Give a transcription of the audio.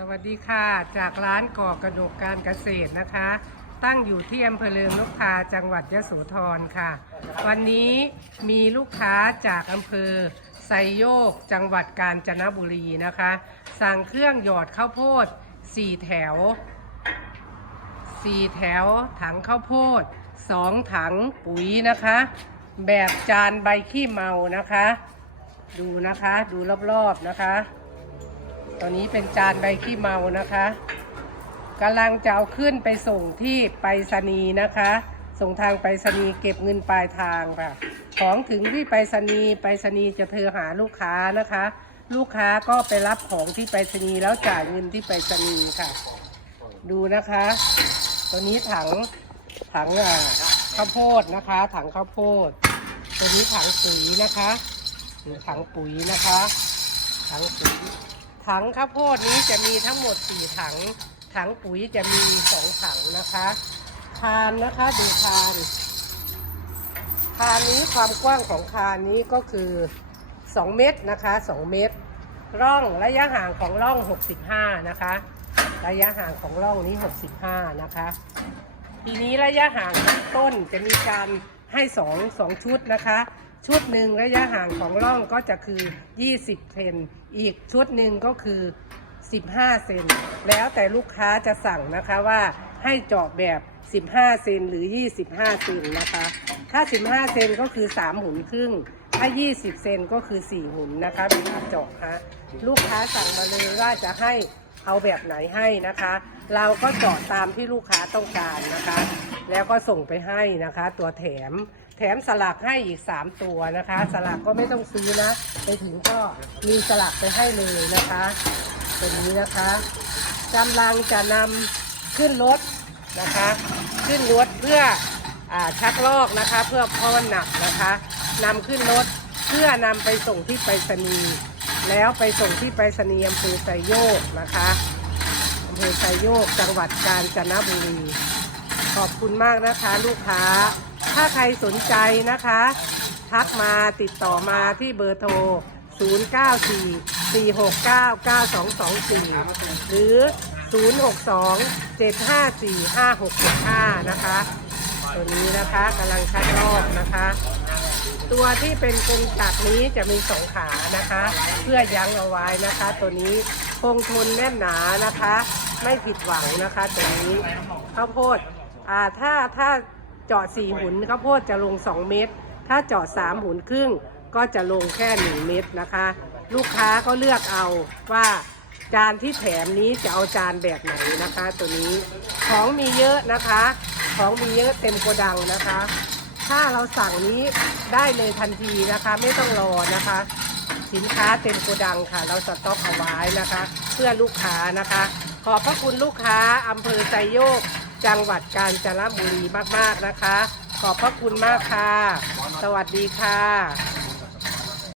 สวัสดีค่ะ จากร้านก่อกระดกการเกษตรนะคะ ตั้งอยู่ที่อำเภอเลืองนกทาจังหวัดยะโสธรค่ะ วันนี้มีลูกค้าจากอำเภอไซโยก จังหวัดกาญจนบุรีนะคะ สั่งเครื่องหยอดข้าวโพด 4 แถว 4 แถวถังข้าวโพด 2 ถังปุ๋ยนะคะ แบบจานใบขี้เมานะคะ ดูนะคะดูรอบๆนะคะ ตอนนี้เป็นจานใบขี้เมานะคะกำลังจะเอาขึ้นไปส่งที่ไปรษณีย์นะคะ ส่งทางไปรษณีย์เก็บเงินปลายทางค่ะ ของถึงที่ไปรษณีย์ไปรษณีย์จะเธอหาลูกค้านะคะ ลูกค้าก็ไปรับของที่ไปรษณีย์แล้วจ่ายเงินที่ไปรษณีย์ค่ะ ดูนะคะ ตัวนี้ถังถังอ่าข้าวโพดนะคะ ถังข้าวโพด ตัวนี้ถังปุ๋ยนะคะหรือถังปุ๋ยนะคะถังปุ๋ย ถังข้าวโพดนี้จะมีทั้งหมด 4 ถัง ถังปุ๋ยจะมี 2 ถังนะคะคานนะคะดูคานคานนี้ความกว้างของคานนี้ก็คือ 2 เมตรนะคะ 2 เมตร ร่องระยะห่างของร่อง 65 นะคะ ระยะห่างของร่องนี้ 65 นะคะ ทีนี้ระยะห่างของต้นจะมีการให้สองสองชุดนะคะ ชุดหนึ่งระยะห่างของร่องก็จะคือ 20 เซน อีกชุดหนึ่งก็คือ 15 เซน แล้วแต่ลูกค้าจะสั่งนะคะว่าให้เจาะแบบ 15 เซนหรือ 25 เซนนะคะ ถ้า 15 เซนก็คือ 3 หุนครึ่ง ถ้า 20 เซนก็คือ 4 หุนนะคะเวลารเจาะฮะ ลูกค้าสั่งมาเลยว่าจะให้เอาแบบไหนให้นะคะ เราก็เจาะตามที่ลูกค้าต้องการนะคะ แล้วก็ส่งไปให้นะคะ ตัวแถม แถมสลักให้อีก 3 ตัวนะคะ สลักก็ไม่ต้องซื้อนะ ไปถึงก็มีสลักไปให้เลยนะคะตัวนี้นะคะกำลังจะนำขึ้นรถนะคะ ขึ้นรถเพื่ออชักลอกนะคะ เพื่อเพราะมันหนักนะคะนำขึ้นรถเพื่อนำไปส่งที่ไปรษณีย์แล้วไปส่งที่ไปรษณีย์อำเภอไซโยกนะคะอำเภอไซโยกจังหวัดกาญจนบุรี ขอบคุณมากนะคะลูกค้า ถ้าใครสนใจนะคะ ทักมาติดต่อมาที่เบอร์โทร 0944699224 หรือ 062-754-5675นะคะ ตัวนี้นะคะกำลังคัดลอกนะคะ ตัวที่เป็นกรงจักรนี้จะมีสองขานะคะ เพื่อยั้งเอาไว้นะคะ ตัวนี้คงทนแน่นหนานะคะ ไม่ผิดหวังนะคะตัวนี้ข้าวโพด อ่าถ้าถ้าเจาะสี่หุนข้าวโพดจะลง 2 เม็ดถ้าเจาะสามหุนครึ่งก็จะลงแค่ 1 เม็ดนะคะ ลูกค้าก็เลือกเอาว่าจานที่แถมนี้จะเอาจานแบบไหนนะคะ ตัวนี้ของมีเยอะนะคะ ของมีเยอะเต็มโกดังนะคะ ถ้าเราสั่งนี้ได้เลยทันทีนะคะ ไม่ต้องรอนะคะ สินค้าเต็มโกดังค่ะ เราสต็อกเอาไว้นะคะ เพื่อลูกค้านะคะ ขอบพระคุณลูกค้าอำเภอไซโยก จังหวัดกาญจนบุรีมากๆนะคะ ขอบพระคุณมากค่ะ สวัสดีค่ะ